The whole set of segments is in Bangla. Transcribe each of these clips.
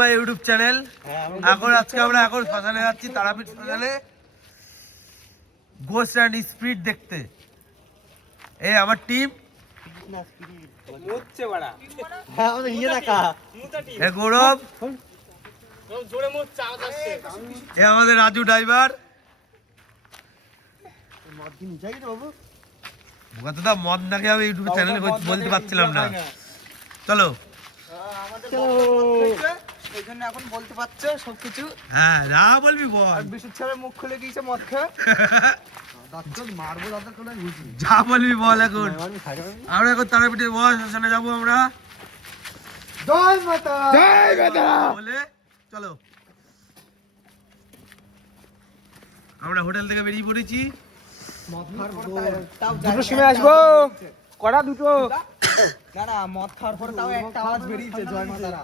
ভাই ইউটিউব চ্যানেল। এখন আজকে আমরা এখন শ্মশানে যাচ্ছি, তারাপীঠ শ্মশানে গোস্ট অ্যান্ড স্পিরিট দেখতে। এই আমার টিম গৌরব, এ আমাদের রাজু ড্রাইভার। মদ না খেয়ে ইউটিউব চ্যানেলে বলতে পারছিলাম না। চলো এখন বলতে পারছো সবকিছু। হ্যাঁ যা বলবি বল। বিশুর ছেলে মুখ খুলে গিয়েছে মদ খেয়ে। যা বলবি বল। এখন আমরা এখন তারাপীঠের শ্মশানে যাবো আমরা। জয় মাতা জয় মাতা বলে চলো আমরা হোটেল থেকে বেরিয়ে পড়েছি। দুটোর সময় আসবো। কটা দুটো না না মদ খাওয়ার পর তাও একটা আওয়াজ বেরিয়েছে জয় মাতারা।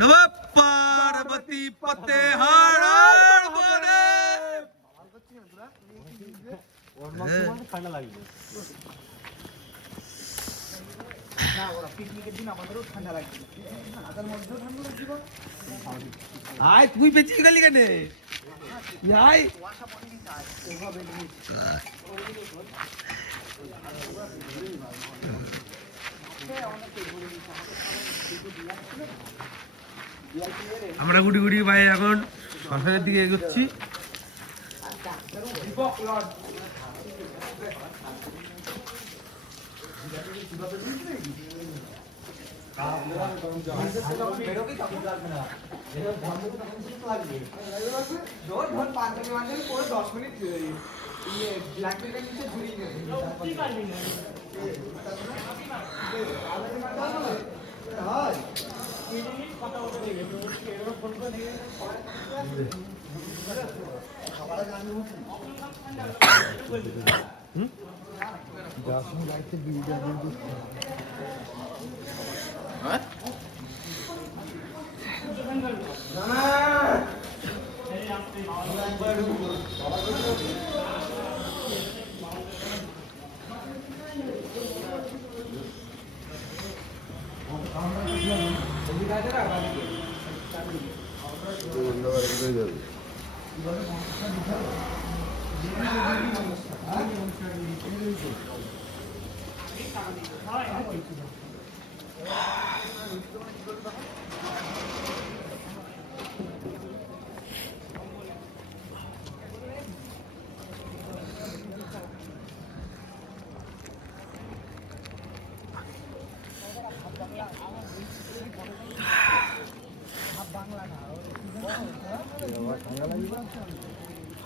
নমঃ পার্বতী পতে হর হর বলে। ঠান্ডা লাগবে না, ওরা পিকনিকের দিন আমাদেরও ঠান্ডা লাগবে। তাদের মধ্যেও ঠান্ডা লাগবে। আয় তুই বেঁচে গেলি কেন? আয় আমরা গুটি গুটি ভাই এখন শ্মশানের দিকে এগোচ্ছি।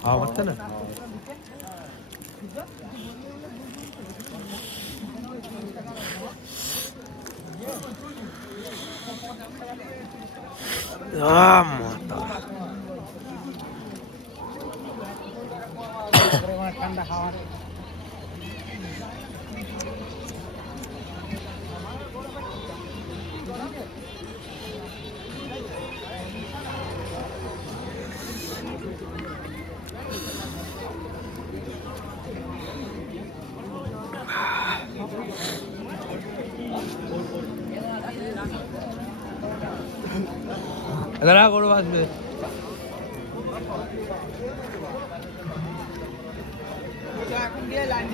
হাওয়া মারছে না? ঠান্ডা হাওয়া দাঁড়া করো আসবে। এখন দিয়ে লাইন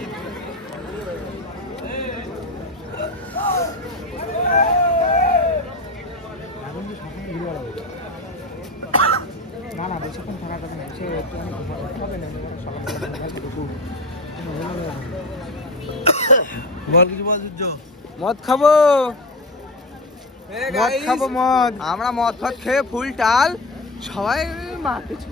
না না বেশিক্ষণ থাকা যাবে না। সে হবে না বল কিছু বল সূর্য। মদ খাবো মদ খাবো মদ। আমরা মদ ফদ খেয়ে ফুল টাল সবাই মারতেছি।